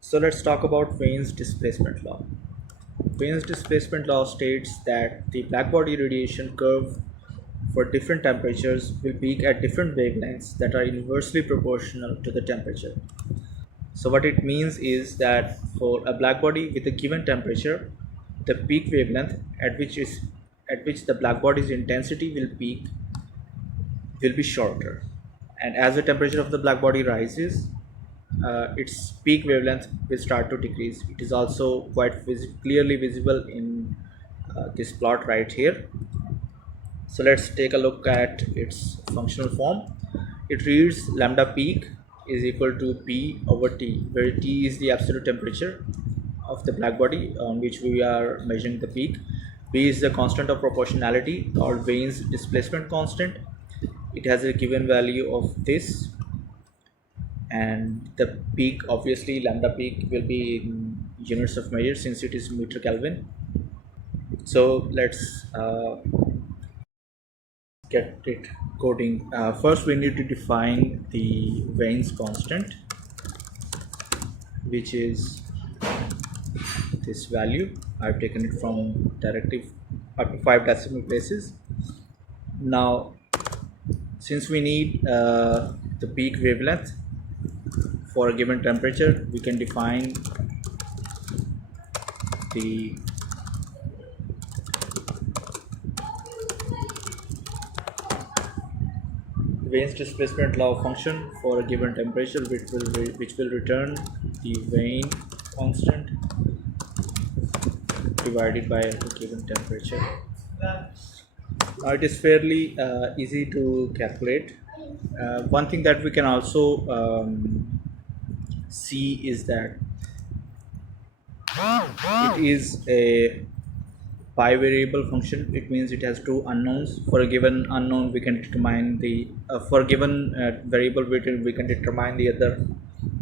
So let's talk about Wien's displacement law. Wien's displacement law states that the blackbody radiation curve for different temperatures will peak at different wavelengths that are inversely proportional to the temperature. So what it means is that for a blackbody with a given temperature, the peak wavelength at which the blackbody's intensity will peak will be shorter, and as the temperature of the blackbody rises, its peak wavelength will start to decrease. It is also quite clearly visible in this plot right here. So let's take a look at its functional form. It reads lambda peak is equal to P over T, where T is the absolute temperature of the blackbody on which we are measuring the peak. P is the constant of proportionality or Wien's displacement constant. It has a given value of this, and the peak, obviously lambda peak, will be in units of measure since it is meter Kelvin. So let's get it coding. First we need to define the Wien's constant, which is this value. I've taken it from directive up to 5 decimal places. Now since we need the peak wavelength for a given temperature, we can define the Wien's displacement law function for a given temperature, which will return the Wien constant divided by a given temperature. Now it is fairly easy to calculate. One thing that we can also see is that it is a bivariable function. It means it has two unknowns. For a given unknown, we can determine the for a given variable, we can determine the other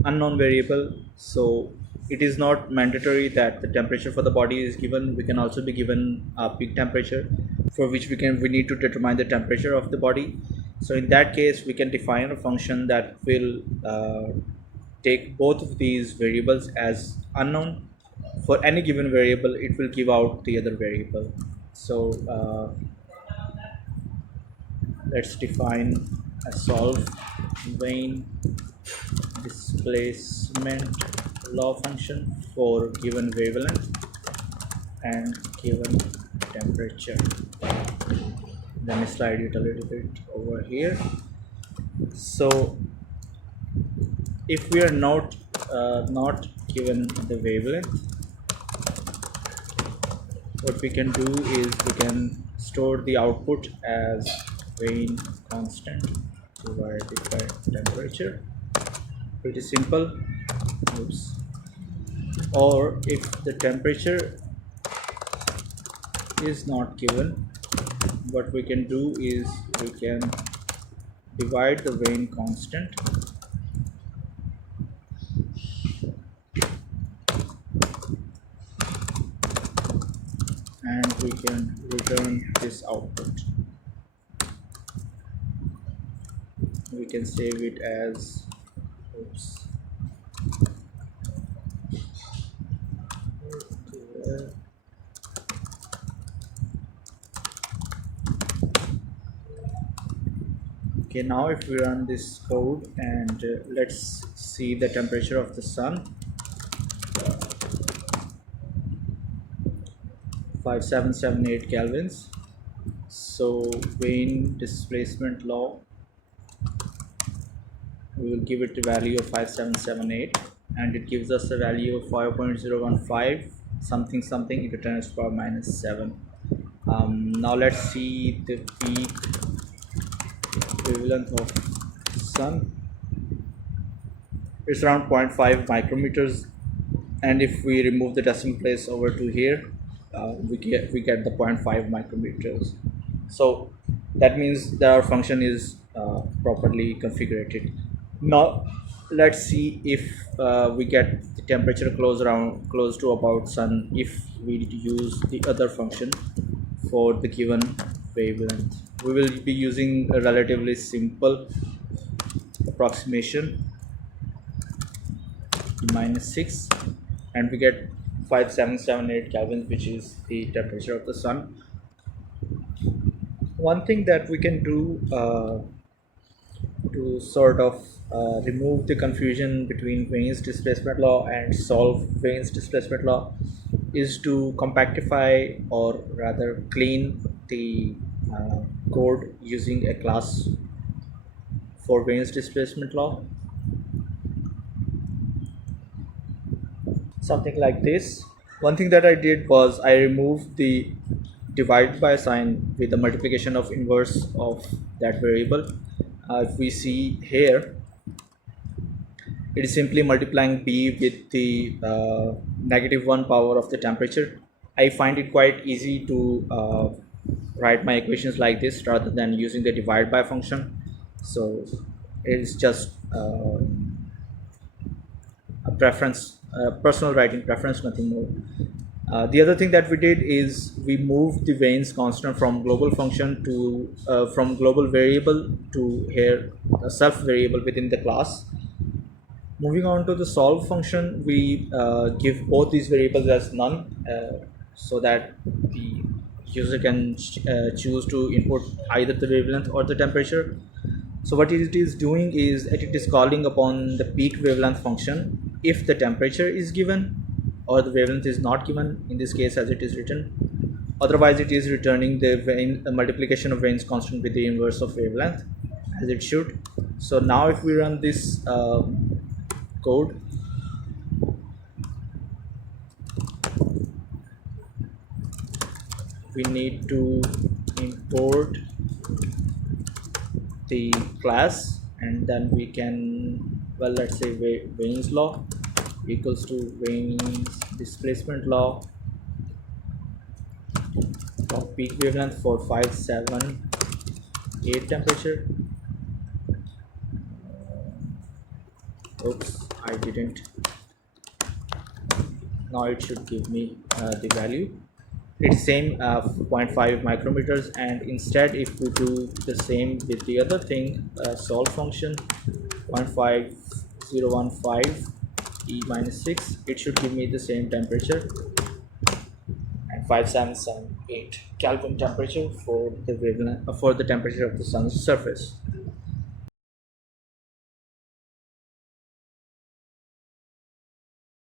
unknown variable. So it is not mandatory that the temperature for the body is given. We can also be given a peak temperature, for which we need to determine the temperature of the body. So in that case, we can define a function that will take both of these variables as unknown. For any given variable, it will give out the other variable. So let's define a solve Wien displacement law function for given wavelength and given temperature. Let me slide it a little bit over here. So if we are not given the wavelength, what we can do is we can store the output as Wien constant divided by temperature. Pretty simple. Oops. Or if the temperature is not given, what we can do is we can divide the Wien constant and we can return this output. We can save it as oops. Okay, now if we run this code and let's see the temperature of the sun. 5778 kelvins. So Wien displacement law, we will give it the value of 5778, and it gives us a value of 5.015 something something into 10 to the power minus 7. Now let's see the peak wavelength of sun. It's around 0.5 micrometers, and if we remove the decimal place over to here, we get the 0.5 micrometers. So that means that our function is properly configured. Now let's see if we get the temperature close to about sun if we use the other function for the given wavelength. We will be using a relatively simple approximation minus 6, and we get 5778 Kelvin, which is the temperature of the sun. One thing that we can do to sort of remove the confusion between Wien's displacement law and solve Wien's displacement law is to compactify, or rather clean the code using a class for Wien's displacement law. Something like this. One thing that I did was I removed the divide by sign with the multiplication of inverse of that variable. If we see here, it is simply multiplying b with the -1 power of the temperature. I find it quite easy to write my equations like this rather than using the divide by function. So it is just a preference, personal writing preference, nothing more. The other thing that we did is we moved the Wien's constant from global function to from global variable to here a self variable within the class. Moving on to the solve function, we give both these variables as none, so that the user can choose to input either the wavelength or the temperature. So what it is doing is it is calling upon the peak wavelength function if the temperature is given or the wavelength is not given, in this case as it is written. Otherwise it is returning the multiplication of Wien's constant with the inverse of wavelength, as it should. So now if we run this code, we need to import the class, and then we can, well, let's say Wien's law equals to Wien's displacement law of peak wavelength for 578 temperature. Oops, I didn't. Now it should give me the value. It's same 0.5 micrometers, and instead if we do the same with the other thing, solve function 0.5015 e minus 6, it should give me the same temperature and 5778 Kelvin temperature for the wavelength, for the temperature of the sun's surface.